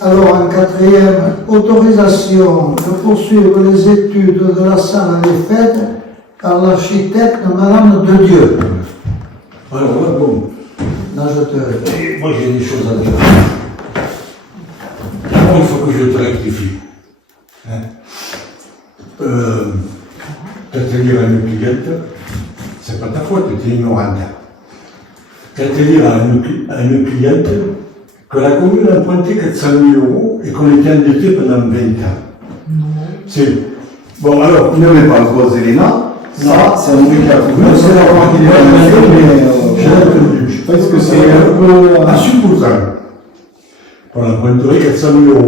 Alors, en quatrième, autorisation de poursuivre les études de la salle des fêtes par l'architecte Madame de Dieu. Alors là, bon. Là, je te... Moi, j'ai des choses à dire. D'abord, il faut que je te rectifie. Hein? Quand tu dis à une cliente, c'est pas ta faute, tu es ignorante. Quand tu dis à une cliente que la commune a emprunté 400 000 € et qu'on était endetté pendant 20 ans. Non. C'est... Bon, alors... Ne mets pas en cause Elena. Ça, c'est un bruit qui a trouvé. Non, C'est la part qui est fait, mais j'ai entendu. je pense que c'est un peu. En supposant qu'on emprunterait 400 000 €.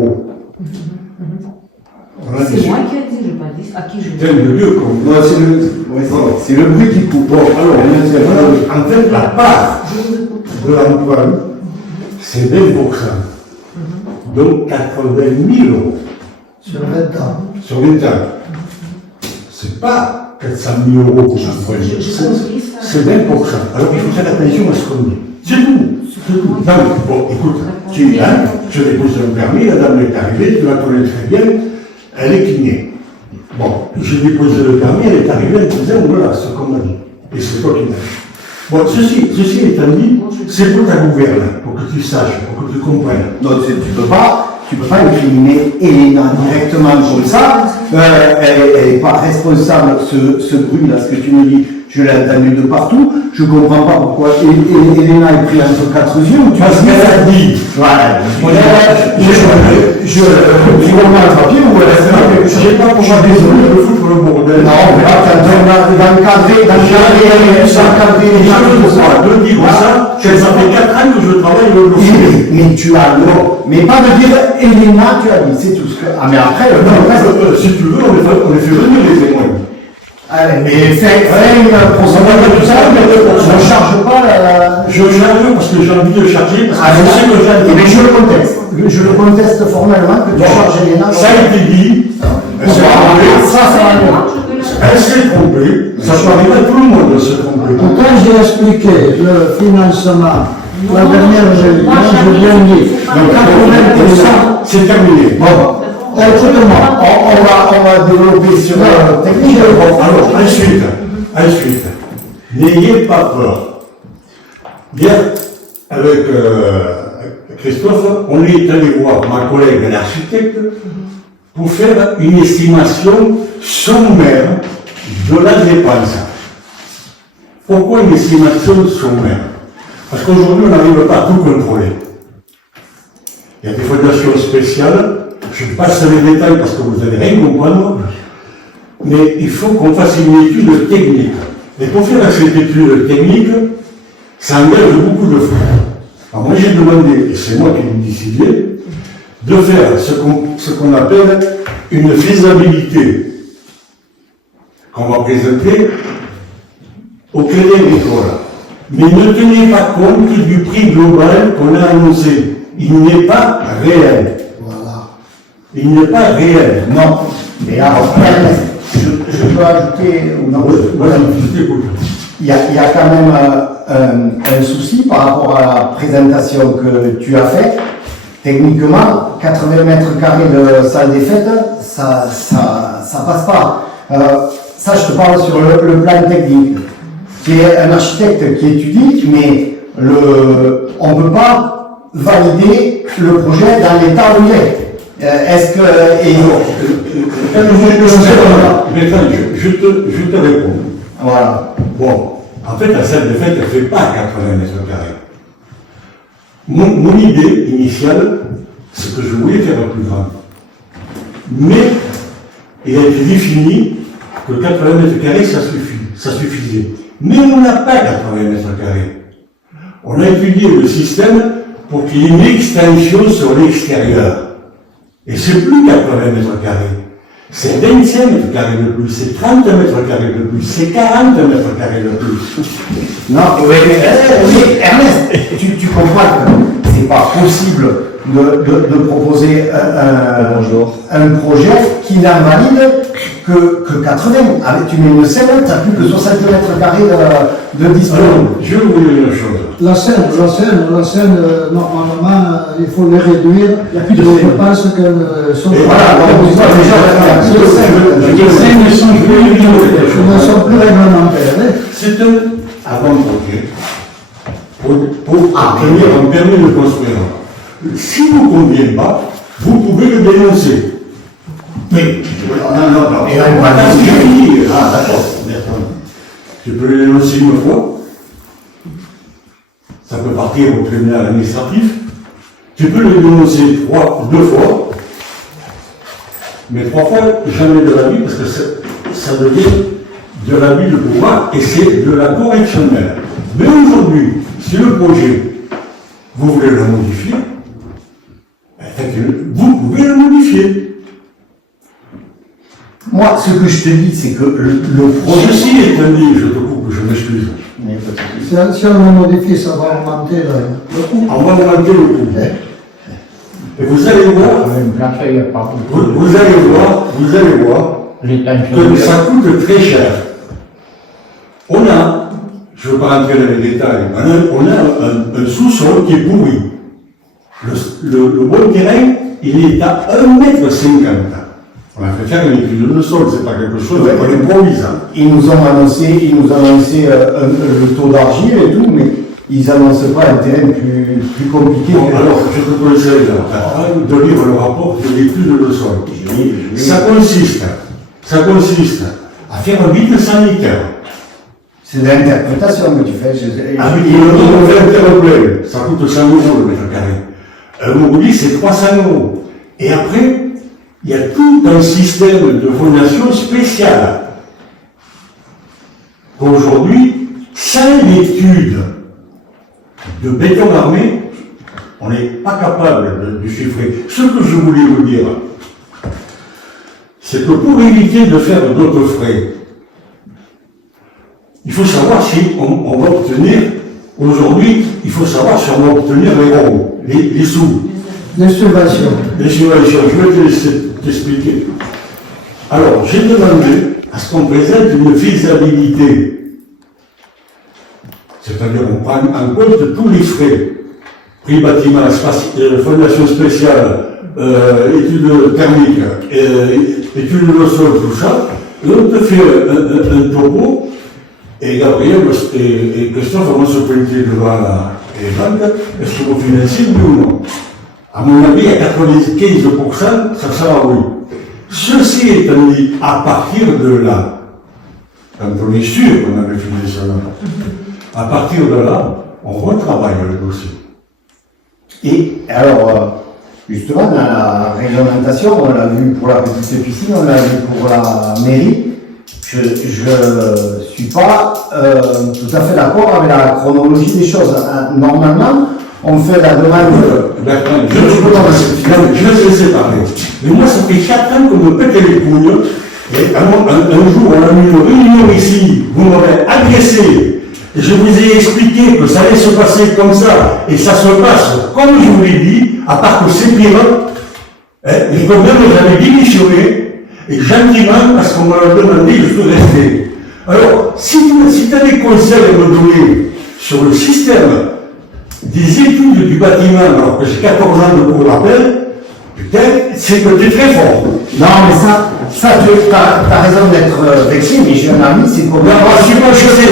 On a dit... C'est moi qui ai dit, je n'ai pas dit à qui je dis. Tel de lieu comme... Non, c'est le bruit qui coupe. Bon, alors, en fait, la part de l'emprunt, c'est 20%. Donc 80 000 € Sur 20 ans. sur 20 ans. C'est pas 400 000 € pour l'emprunt. C'est 20%. Alors il faut faire attention à ce qu'on dit. C'est tout. Non, bon, écoute, tu déposes un permis, la dame est arrivée, tu la connais très bien, elle est clignée. Bon, j'ai déposé le permis, elle est arrivée, elle disait, voilà, ce qu'on m'a dit. Et c'est toi qui m'as dit. Bon, ceci étant dit, c'est pour ta gouverne, pour que tu saches, pour que tu comprennes. Non, tu peux pas incriminer Elena directement comme ça. Elle n'est pas responsable, ce bruit-là, ce que tu me dis. Je l'ai entendu de partout. Je ne comprends pas pourquoi Elena est prise entre quatre yeux. Parce qu'elle a dit. Voilà. Je vois mal le papier ou elle a dit. Je n'ai pas pouvoir désolé de foutre le bordel. Non, mais là, quand on arrive dans le cadre, de dire ça, ça fait 4 ans que je travaille le dossier. mais tu as le droit. Mais pas de dire Elena, tu as dit, c'est tout ce que. Ah, mais après, Si tu veux, on les fait venir les témoins. allez, mais fais une procédure de tout ça, mais ne charge pas la. Je charge parce que j'ai envie de charger, parce que Ah, je sais que j'ai. mais je le conteste. Je le conteste formellement que tu charges Elena. Ça a été dit. Elle s'est trompée. Ça va mieux. Elle s'est trompée. Ça peut arriver à tout le monde de se tromper. Quand j'ai expliqué le financement, la dernière réunion, je viens de dire, le 80%, C'est terminé. Bon, écoute-moi, on va développer sur la technique. Alors, ensuite, n'ayez pas peur. Bien, avec Christophe, on est allé voir ma collègue l'architecte pour faire une estimation sommaire de la dépense. Pourquoi une estimation sommaire? Parce qu'aujourd'hui, on n'arrive pas à tout contrôler. Il y a des fondations spéciales, je passe les détails parce que vous n'allez rien comprendre, mais il faut qu'on fasse une étude technique. Et pour faire cette étude technique, ça engage beaucoup de frais. Alors moi j'ai demandé, et c'est moi qui l'ai décidé, de faire ce qu'on appelle une faisabilité qu'on va présenter au Crédit Agricole. Mais ne tenez pas compte du prix global qu'on a annoncé. Il n'est pas réel. voilà. Il n'est pas réel. Non, mais alors, je peux ajouter. Non, Voilà, je t'écoute. il y a quand même un souci par rapport à la présentation que tu as faite. Techniquement, 80 mètres carrés de salle des fêtes, ça passe pas. Ça, je te parle sur le plan technique. Tu es un architecte qui étudie, mais on ne peut pas valider le projet dans l'état où il est. Est-ce que. Je te réponds. Voilà. Bon, en fait, la salle de fête, elle ne fait pas 80 mètres carrés. Mon idée initiale, c'est que je voulais faire un plus grand. Mais il a été défini que 80 mètres carrés, ça suffisait. Mais on n'a pas 80 mètres carrés. On a étudié le système pour qu'il y ait une extension sur l'extérieur. Et c'est plus 80 mètres carrés. C'est 25 mètres carrés de plus, c'est 30 mètres carrés de plus, c'est 40 mètres carrés de plus. Non, mais Ernest, tu comprends que c'est pas possible de proposer un projet qui n'invalide que 80. Avec, tu mets une scène, tu n'as plus que 60 mètres carrés de disponible. Je vais vous dire une chose. La scène, normalement, il faut les réduire. Il y a plus de Je scène. pense qu'elles sont Et pas- voilà, Les scènes ne sont plus Elles ne sont plus réglementaires. Hein. c'est un avant-projet pour obtenir un permis de construire. Si vous ne convient pas, vous pouvez le dénoncer. Mais, non. Et là, il va Ah, le j'ai fini. Ah, d'accord. Je peux le dénoncer une fois. Ça peut partir au tribunal administratif. Tu peux le dénoncer deux fois. Mais 3 fois, jamais de la vie, parce que ça devient de l'abus de pouvoir et c'est de la correctionnelle. Mais aujourd'hui, si le projet, vous voulez le modifier, vous pouvez le modifier. Moi, ce que je te dis, c'est que le projet. Ceci étant dit, je te coupe, je m'excuse. Si on le modifie, ça va augmenter le coût. On va augmenter le coût. Et vous allez voir, Même plancher, il n'y a pas beaucoup. vous allez voir Les temps que ça coûte très cher. On a, je ne veux pas rentrer dans les détails, on a un sous-sol qui est pourri. Le bon terrain, il est à 1,50 m. On a fait faire une étude de sol, c'est pas quelque chose qu'on improvise. Ils nous ont annoncé le taux d'argile et tout, mais ils n'annoncent pas un terrain plus compliqué. Bon, alors, je te conseille de lire le rapport de l'étude de sol. Ça consiste à faire un vide sanitaire. C'est de l'interprétation que tu fais. Ah oui, on fait un problème. Ça coûte 100 € le mètre carré. Un mobilier, c'est 300 €. Et après, il y a tout un système de fondation spéciale. Aujourd'hui, sans l'étude de béton armé, on n'est pas capable de chiffrer. Ce que je voulais vous dire, c'est que pour éviter de faire d'autres frais, il faut savoir si on va obtenir, aujourd'hui, il faut savoir si on va obtenir les ronds, les sous. Les subventions. Les subventions, je vais te laisser t'expliquer. Alors, j'ai demandé à ce qu'on présente une faisabilité. C'est-à-dire, on prend en compte tous les frais. Prix bâtiment, fondation spéciale, études thermiques, études de sol, tout ça. Et on te fait un topo. Et Gabriel et Christophe vont se pointer devant les banques. Est-ce que vous financez, oui ou non? À mon avis, à 95%, ça sera oui. Ceci étant dit, à partir de là, quand on est sûr qu'on avait fini cela, à partir de là, on retravaille le dossier. Et alors, justement, dans la réglementation, on l'a vu pour la petite piscine, on l'a vu pour la mairie. Je ne suis pas tout à fait d'accord avec la chronologie des choses. Normalement, on fait la demande. D'accord, je vais te laisser parler. Mais moi, ça fait 4 ans qu'on me pète les couilles. Et un jour, on a eu une réunion ici, vous m'avez agressé. Et je vous ai expliqué que ça allait se passer comme ça. Et ça se passe comme je vous l'ai dit, à part que c'est pire. Les problèmes, j'avais démissionné. Et gentiment, parce qu'on m'a demandé, je suis resté. Alors, si tu as des conseils à me donner sur le système des études du bâtiment, alors que j'ai 14 ans de cours d'appel, putain, c'est que tu es très fort. Non, mais ça tu as raison d'être vexé, mais j'ai un ami, c'est comme. Non, je suis pas choqué,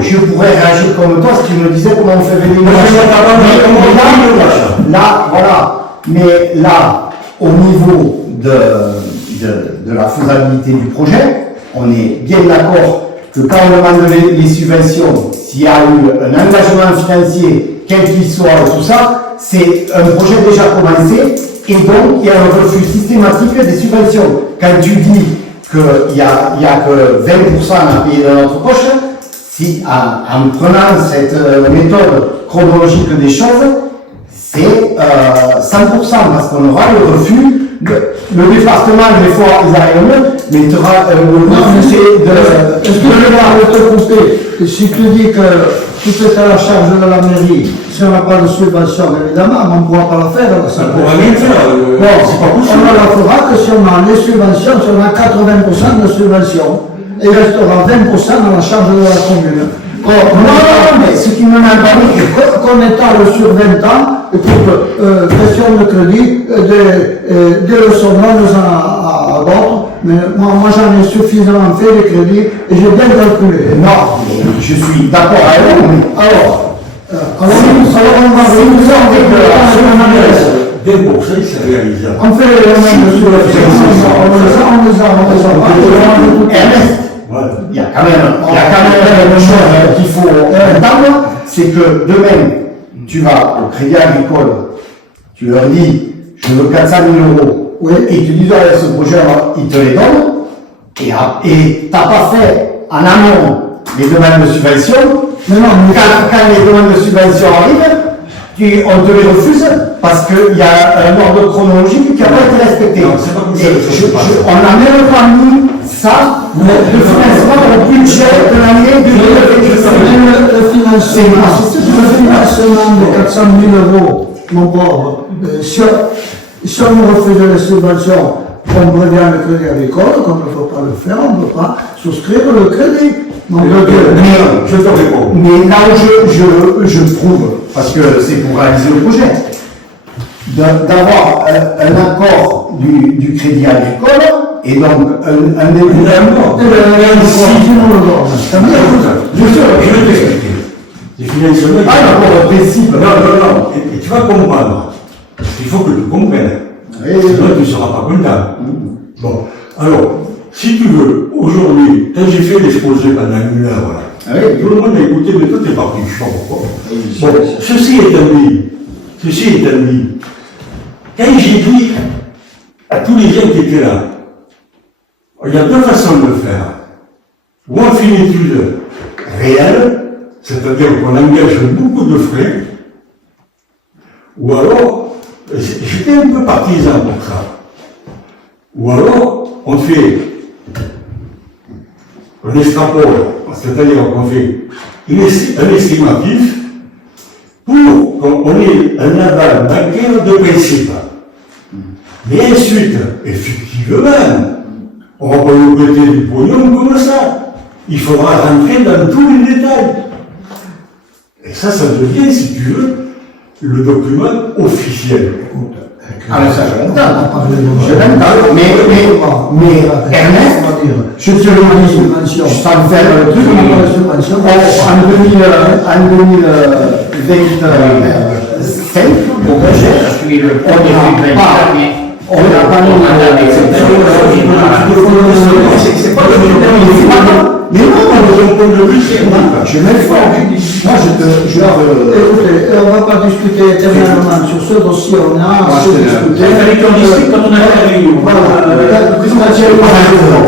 Je pourrais réagir comme toi si tu me disais comment on fait venir là, voilà. Mais là, au niveau de la faisabilité du projet, on est bien d'accord que quand on demande les subventions, s'il y a eu un engagement financier, quel qu'il soit, tout ça, c'est un projet déjà commencé, et donc il y a un refus systématique des subventions. Quand tu dis qu'il n'y a que 20% à payer dans notre poche, si en prenant cette méthode chronologique des choses, c'est 100%, parce qu'on aura le refus. Le département, des fois, ils arrivent, mais tu auras le refus Est-ce que je vais te couper? Si tu dis que tout est à la charge de la mairie. Si on n'a pas de subvention, évidemment, on ne pourra pas la faire. Ça ne pourra rien faire. C'est pas On possible. ne la fera que si on a les subventions, si on a 80% de subventions. Et il restera 20% à la charge de la commune. Non, mais ce qui me m'a pas Qu'on étale sur 20 ans, et pour question de crédit, des leçons bonnes à d'autres, mais moi j'en ai suffisamment fait des crédits et j'ai bien calculé. non, mais je suis d'accord avec vous, mais Alors on va réaliser Bien pour ça, c'est réalisable. on fait les mêmes de subventions, on les a. Ernest, Voilà. il y a quand même une chose qu'il faut entendre, c'est que demain, tu vas au Crédit Agricole, tu leur dis, je veux 400 000 euros, Oui. et ils te disent, ouais, ce projet, ils te les donnent, et tu n'as pas fait en amont les demandes de subvention, Mais non, mais quand les demandes de subvention arrivent, on te les refuse parce qu'il y a un ordre chronologique qui n'a pas été respecté. Non, c'est pas comme ça Et que ça se passe. on n'a même pas mis ça, le financement au budget de l'année 2020. même le financement de 400 000 euros, mon pauvre, si on nous refuse les subventions, on prévient le crédit agricole, qu'on ne peut pas le faire, on ne peut pas souscrire le crédit. Mon Dieu. Je te réponds. Mais là où je trouve, parce que c'est pour réaliser le projet, d'avoir un accord du Crédit Agricole et donc un début Évidemment. Eh bien, si nous le donnons. Ça veut dire, écoute, je vais t'expliquer. Les financements. Ah, d'accord, au principe. Non. Et tu vas comprendre. Parce qu'il faut que tu comprennes. Oui. Sinon, tu ne seras pas content. Bon. Alors, si tu veux, aujourd'hui, quand j'ai fait l'exposé pendant 1 heure, là, Oui. tout le monde a écouté, mais toi, tu es parti, je ne sais pas pourquoi. Oui, Bon, ceci étant dit, quand j'ai dit à tous les gens qui étaient là, il y a 2 façons de le faire. Ou on fait une étude réelle, c'est-à-dire qu'on engage beaucoup de frais, ou alors, j'étais un peu partisan pour ça, ou alors on fait, on extrapole, c'est-à-dire qu'on fait un estimatif pour qu'on ait un aval bancaire de principe. Mais ensuite, effectivement, on va pas nous prêter du pognon comme ça. Il faudra rentrer dans tous les détails. Et ça devient, si tu veux, le document officiel. Ah, mais ça, je l'entends. Je l'entends. Mais Ernest, je te le dis, sans faire le truc, en 2025, au projet, Je suis le premier on n'a pas mis C'est pas le mais non, je m'informe. moi je leur Écoutez, on ne va pas discuter éternellement sur ce dossier, on a assez discuté. Il fallait qu'on discute quand on a fait la réunion. Voilà. T'as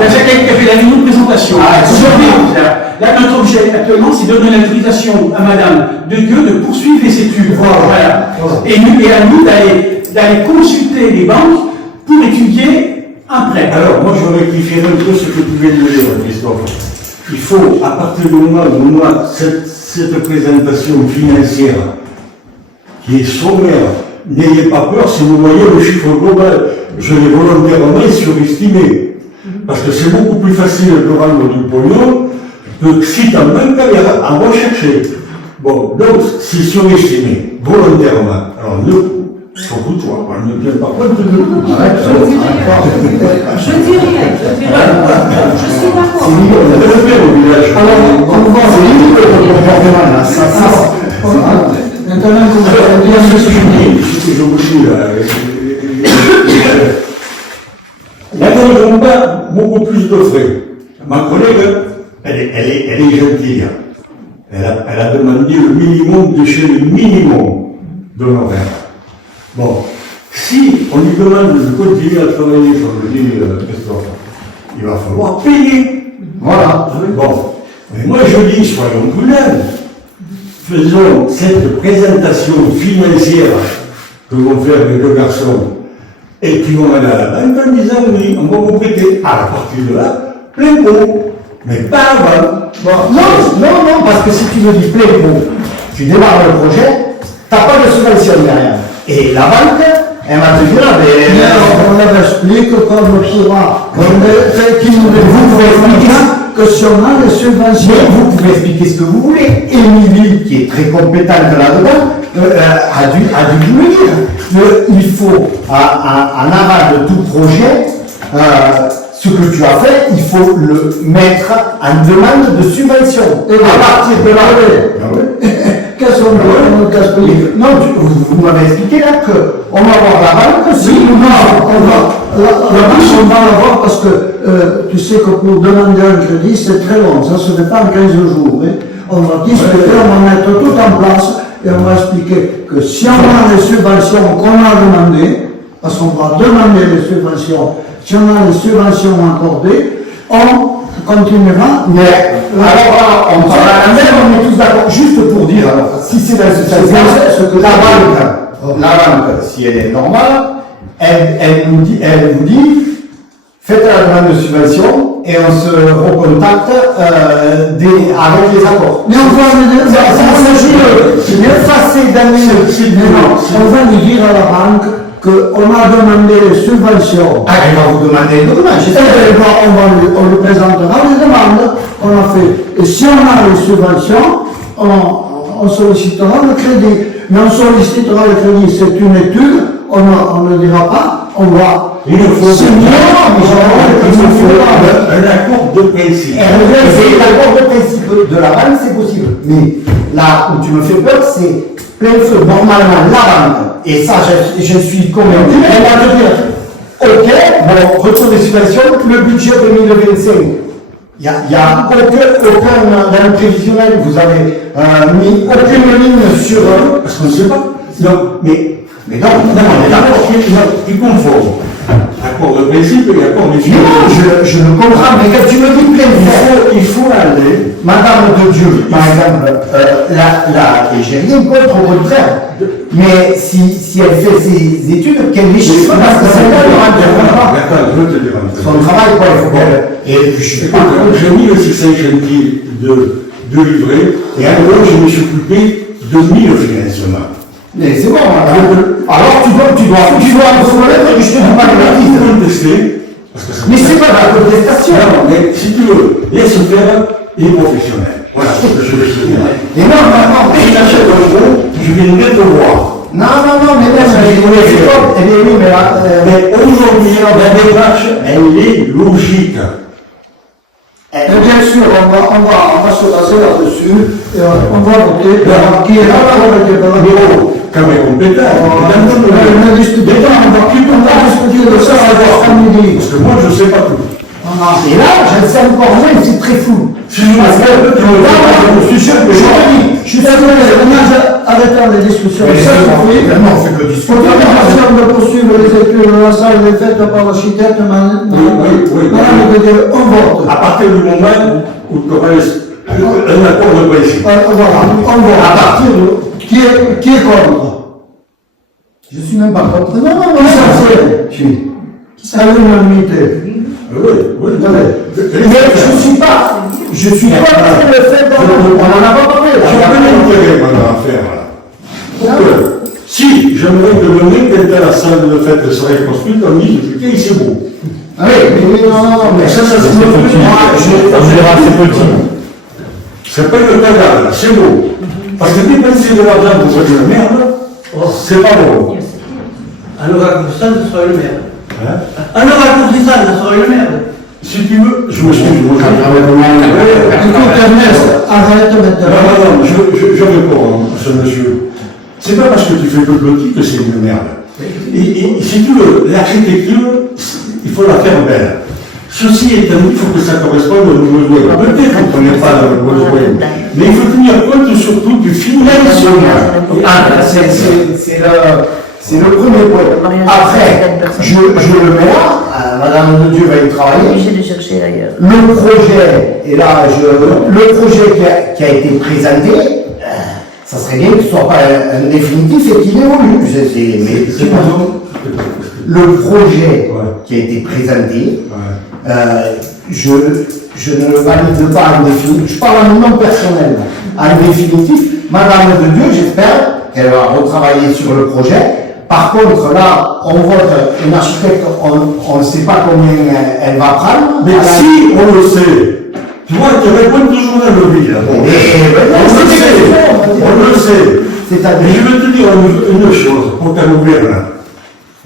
déjà quelqu'un qui a fait la réunion de présentation. Là, notre objet actuellement, c'est de donner l'autorisation à Madame de Dieu de poursuivre les études. Voilà. Et à nous d'aller consulter les banques pour étudier un prêt. Alors, moi, je rectifierai un peu ce que tu viens de dire, Christophe. Il faut, à partir du moment où on a cette présentation financière qui est sommaire, n'ayez pas peur si vous voyez le chiffre global. Je l'ai volontairement surestimé. Parce que c'est beaucoup plus facile de rendre du pognon que si t'en manques à rechercher. Bon, donc, c'est surestimé, volontairement. Alors, surtout toi, on ne tient pas compte de tout. Je dis rien. Je suis d'accord. On le fait au village. Alors, on va comportement là, ça. maintenant que vous avez bien discuté. Je vous suis là. Là, nous n'avons pas beaucoup plus de frais. Ma collègue, elle est gentille. Elle a demandé le minimum de chez le minimum de l'horaire. Bon, si on lui demande de continuer à travailler sur le dit Christophe, il va falloir payer. Voilà. Bon, mais moi je dis, soyons prudents. Faisons cette présentation financière que vont faire les 2 garçons et qui vont aller à la banque en disant oui, on va vous prêter à partir de là plein pot. Mais pas avant. Non, parce que si tu me dis plein pot, tu démarres le projet, tu n'as pas de subvention derrière. Et la banque, elle va te dire, Mais on leur explique comme pourra. Qui nous dit que si on a les subventions. mais vous pouvez expliquer ce que vous voulez. Émilie, qui est très compétente là-dedans, a dû vous le dire. Il faut, en aval de tout projet, ce que tu as fait, il faut le mettre en demande de subvention. Et à partir de là, qu'est-ce qu'on doit expliquer? Non, vous m'avez expliqué là qu'on va voir la banque si Oui, non, la banque, on va la voir parce que tu sais que pour demander un crédit, c'est très long. Ça ne se fait pas en 15 jours. Hein. On va discuter, on va mettre tout en place et on va expliquer que si on a les subventions qu'on a demandées, parce qu'on va demander les subventions, si on a les subventions accordées, on continuera. Mais alors, on est tous d'accord. Juste pour dire, alors, si c'est dans ce sens, la banque, si elle est normale, elle vous dit, faites la demande de subvention et on se recontacte avec les accords. Mais on va effacer on va lui dire à la banque qu'on a demandé les subventions. Ah, elle va vous demander le dommage. On lui présentera les demandes. On a fait. Et si on a les subventions, on sollicitera le crédit. Mais on sollicitera le crédit, c'est une étude, on ne dira pas, on va. Il nous faut un accord de principe. L'accord de principe de la banque, c'est possible. Mais là où tu me fais peur, c'est plein feu. Normalement, la banque, et ça, je suis convaincu, elle va te dire, ok, bon, retour des subventions, le budget 2025. Il n'y a aucun dans le prévisionnel, vous avez mis aucune ligne sur. Parce qu'on ne sait pas. Non, mais non, on est d'accord. Il conforme. Accord de principe et accord de Non, je le comprends, mais quand tu me dis plein de il faut aller. Madame de Dieu, par exemple, et j'ai rien contre, au contraire. Mais si elle fait ses études, qu'elle les chiffre, parce que c'est D'accord, je veux te dire un truc. son travail, quoi, il faut qu'elle. Et je suis pas. J'ai mis le succès chantier de livrer, et à nouveau, je me suis occupé de 1000 financements. Mais c'est bon, alors tu dois reconnaître que je te dis pas de Il bêtises. faut contester, parce que ça Mais c'est pas la contestation. Non, mais si tu veux, laisse faire les professionnels. Voilà ce que je veux te dire. Et non, Si tu achètes un gros, je viendrai te voir. non, mais même, oui, mais là, Mais aujourd'hui, la démarche, elle est logique. Et bien sûr, on va se baser là-dessus et on va voter qui est d'accord et qui est pas d'accord. Comme compétent. Ne discutez pas, on va discuter de ça à midi. Parce que moi, je ne sais pas tout. et là, je sais encore moins, c'est très flou. Si je me suis sûr que Je suis désolé, arrêtons les discussions. Ça suffit. Non, on fait que discuter. Autorisation de poursuivre les études de la salle est faite par l'architecte, madame de Dieu, on vote. à partir du moment où tu auras un accord de principe. Voilà, on vote. À partir de. Qui est contre? Je suis même pas contre. Non, Qui s'abstient? À l'unanimité. Oui. mais je suis pas contre le fait on en a pas parlé. J'ai pas d'intérêt maintenant à faire là. Pourquoi? Si j'aimerais que demain, quand la salle de fête serait construite, on dit, écoutez, c'est beau. Ah oui, non, mais Ça se fait. C'est pas une cagade, c'est beau. Parce que dépenser de l'argent pour faire de la merde, c'est pas bon. Alors, raccourcissant, ce sera une merde. Hein? Alors, raccourcissant, ce sera une merde. Si tu veux, je me suis dit, Écoute, Ernest, arrête maintenant. non, je réponds à ce monsieur. C'est pas parce que tu fais petit que c'est une merde. Et si tu veux, l'architecture, il faut la faire belle. Ceci étant dit, il faut que ça corresponde aux besoins. Peut-être qu'on n'est pas dans le besoin, mais il faut tenir compte surtout du financement. c'est le premier point. Après, je le mets là, Madame de Dieu va y travailler. Obligé de chercher ailleurs. Le projet, et là, le projet qui a été présenté, ça serait bien que ce ne soit pas un définitif et qu'il évolue. Le projet qui a été présenté, je je ne le valide pas en définitif, je parle en nom personnel. En définitif, Madame de Dieu, j'espère qu'elle va retravailler sur le projet. Par contre, là, on vote une architecte, on ne sait pas combien elle va prendre. Mais si on le sait, tu vois, tu réponds toujours dans le vide. Bon, on le sait. C'est-à-dire, Mais je veux te dire une chose, pour t'ouvrir là.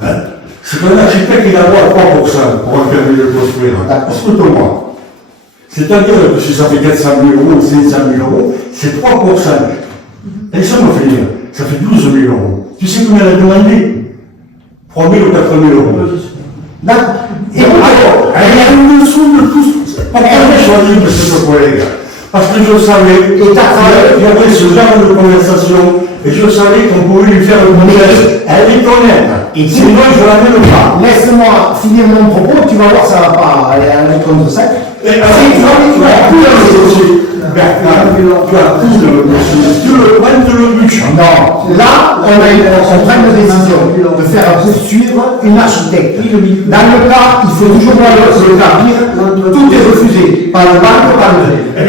Hein? C'est qu'un architecte, il a droit à 3% pour un permis de construire. Écoute-moi. C'est-à-dire que si ça fait 400 000 euros ou 500 000 euros, c'est 3%. Et ça me fait dire, ça fait 12 000 euros. Tu sais combien elle a demandé 3 000 ou 4 000 euros. d'accord. Et alors, il y a une leçon de tout. Pourquoi j'ai choisi de ce collègue? Parce que je savais qu'il y avait ce genre de conversation et je savais qu'on pouvait lui faire une promesse. Elle est honnête. Et sinon, je ne la mène pas. Laisse-moi finir mon propos, tu vas voir, ça ne va pas aller à l'encontre de ça. Tu as tout le dossier. Bertrand, tu as tout le dossier. Tu le prends de le but. Non, là, on prend la décision de faire suivre une architecte. Dans le cas, il faut toujours voir le cas pire, tout est refusé. Par le banque, par le. On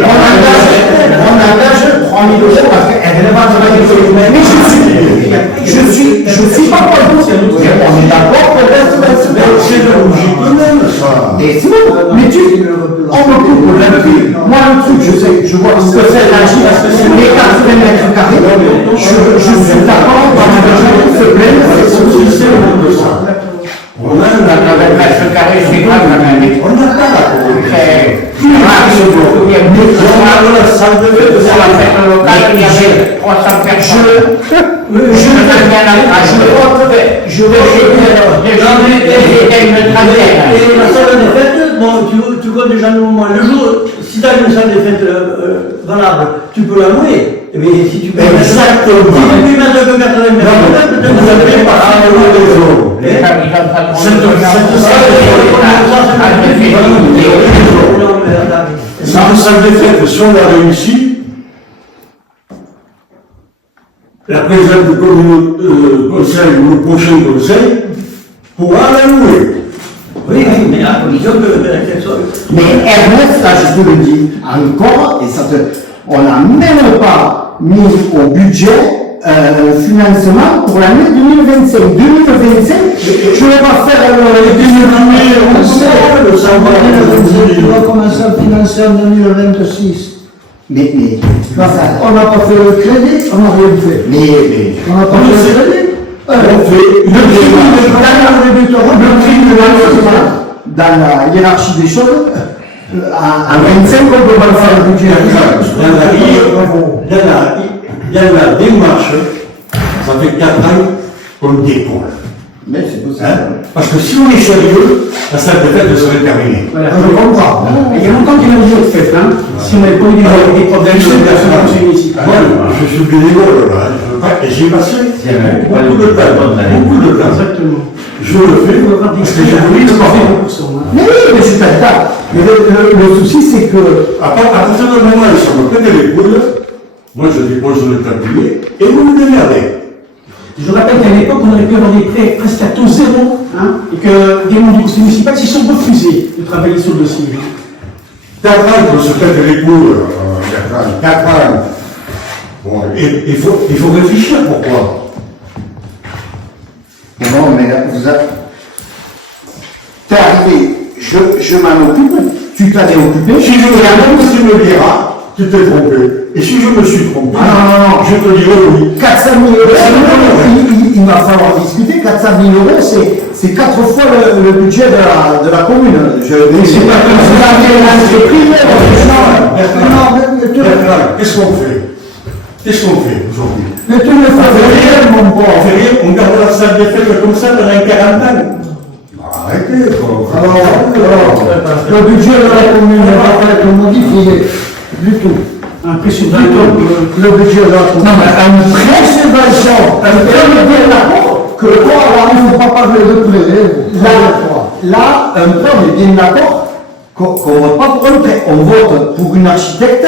engage 3 000 euros parce qu'elle ne va pas travailler sur les mains. Mais je suis pas pour le. On est d'accord pour le reste de la semaine. C'est logique même, ça. Et c'est bon, mais on me coupe le prix. Moi, le truc, je sais, je vois ce que c'est l'architecte, les 80 mètres carrés, je suis d'accord dans la région se plaît, c'est ce système de ça. On a 80 mètres carrés, c'est grave quand même. On n'a pas d'accord. On a la salle de fête de la fête locale, il y avait 300 personnes. Je Et la salle des fêtes, bon, tu vois déjà le moment. Le jour, si tu as une salle des fêtes valable, tu peux la louer. Mais si tu peux mettre que 80 mètres, peut-être vous n'avez pas à louer les autres. Cette salle des fêtes, si on l'a réussi, la présidente du conseil ou le prochain conseil pourra la louer. Oui, mais à condition qu'elle soit. Mais Ernest, là, je te le dis encore, et ça te, on n'a même pas mis au budget financement pour l'année 2025. 2025, je ne vais pas faire On va commencer à financer en 2026. mais, On n'a pas fait le crédit, on n'a rien fait. On n'a pas fait le crédit. On fait Le prix de l'enseignement. dans la hiérarchie des choses, à 25, on peut pas faire le budget. Dans la démarche, ça fait 4 ans qu'on décolle. Mais c'est possible. Hein? Parce que si on est sérieux, la salle de fête serait terminée. Voilà. Je comprends. Il y a longtemps qu'il a dit au fait, hein, si on n'avait pas eu des problèmes sur le conseil municipal. Moi, je suis bénévole là, et j'ai passé beaucoup de temps. Exactement. Je le fais parce que j'ai voulu le faire. Mais oui, mais c'est pas ça. Mais le souci, c'est que. À partir du moment où ça me pète les couilles, moi je dépose le tablier et vous me démerdez. Je rappelle qu'à l'époque, on aurait pu avoir des prêts presque à taux zéro, hein, et que des membres du conseil municipal s'y sont refusés de travailler sur le dossier. 4 ans qu'on se pète les couilles, 4 ans. Bon, il faut réfléchir pourquoi. Non, mais là, vous avez. T'es arrivé, je m'en occupe, tu t'en es occupé. Si je regarde, tu me diras, tu t'es trompé. Et si je me suis trompé, je te dirai oui. 400 000 euros, il va falloir discuter. 400 000 euros, c'est 4 fois le budget de la commune. C'est pas comme si vous aviez un privé. Bertrand, qu'est-ce qu'on fait? Qu'est-ce qu'on fait aujourd'hui? Mais tu ne fais rien, mon On pauvre. fait rien, on garde la salle des fêtes comme ça pendant 40 ans. Arrêtez, quoi. Alors, le budget de la commune ne va pas être modifié du tout. Impressionnant. Le budget de la commune. Non, mais une Préservation. On est d'accord que toi, alors, il ne faut pas parler de près. là, un peu, on est bien d'accord qu'on ne vote pas pour un prêt. On vote pour une architecte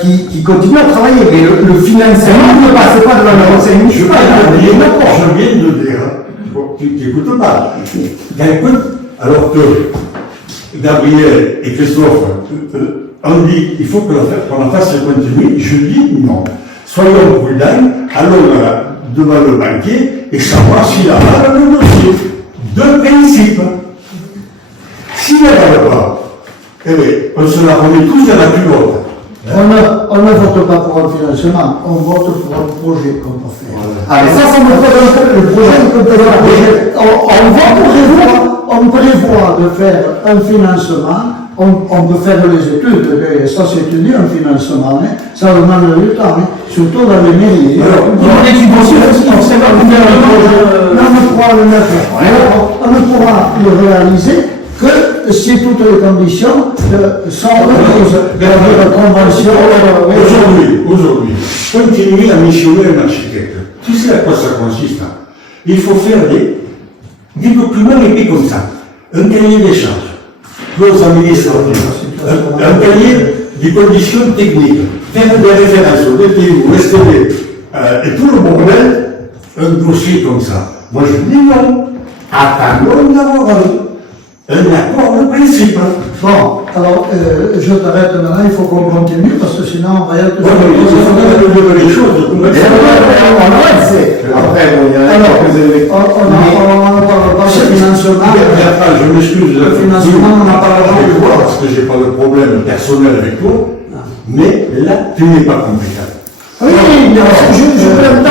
qui continue à travailler. Mais le financement ne passe pas devant le conseil municipal. On est bien d'accord. Je viens de dire, tu n'écoutes pas. Écoute, alors que Gabriel et Christophe ont dit il faut qu'on en fasse le contenu. Je dis non. Soyons prudents, allons devant le banquier et savoir s'il a mal le dossier. De principe. S'il n'a pas, eh bien, on se la remet tous à la culotte. On ne vote pas pour un financement, on vote pour un projet qu'on peut faire. Ah, mais ça on peut le projet qu'on peut faire. On prévoit de faire un financement, on peut faire les études, et ça s'étudie un financement, hein. Ça demande du temps, hein. Surtout dans les mairies. On est subvention, c'est pas pour faire le projet. On ne pourra le réaliser que si toutes les conditions sont remises dans la convention. Aujourd'hui, continuer à missionner un architecte. Tu sais à quoi ça consiste? Il faut faire des documents épais comme ça. Un cahier des charges, clause administrative, un cahier des conditions techniques, faire des références au DTU, au STB, et tout le bordel, un dossier comme ça. Moi je dis non. Attendons d'avoir un accord de principe. Bon, alors je t'arrête maintenant, il faut qu'on continue parce que sinon on va être. Les choses. Après, bon, il y a Alors, quelques éléments. on ne parle pas de financement. Je m'excuse, Le financement, on en parlera avec plus toi, tard. parce que j'ai pas de problème personnel avec toi, mais là, tu n'es pas compétent. Oui, mais je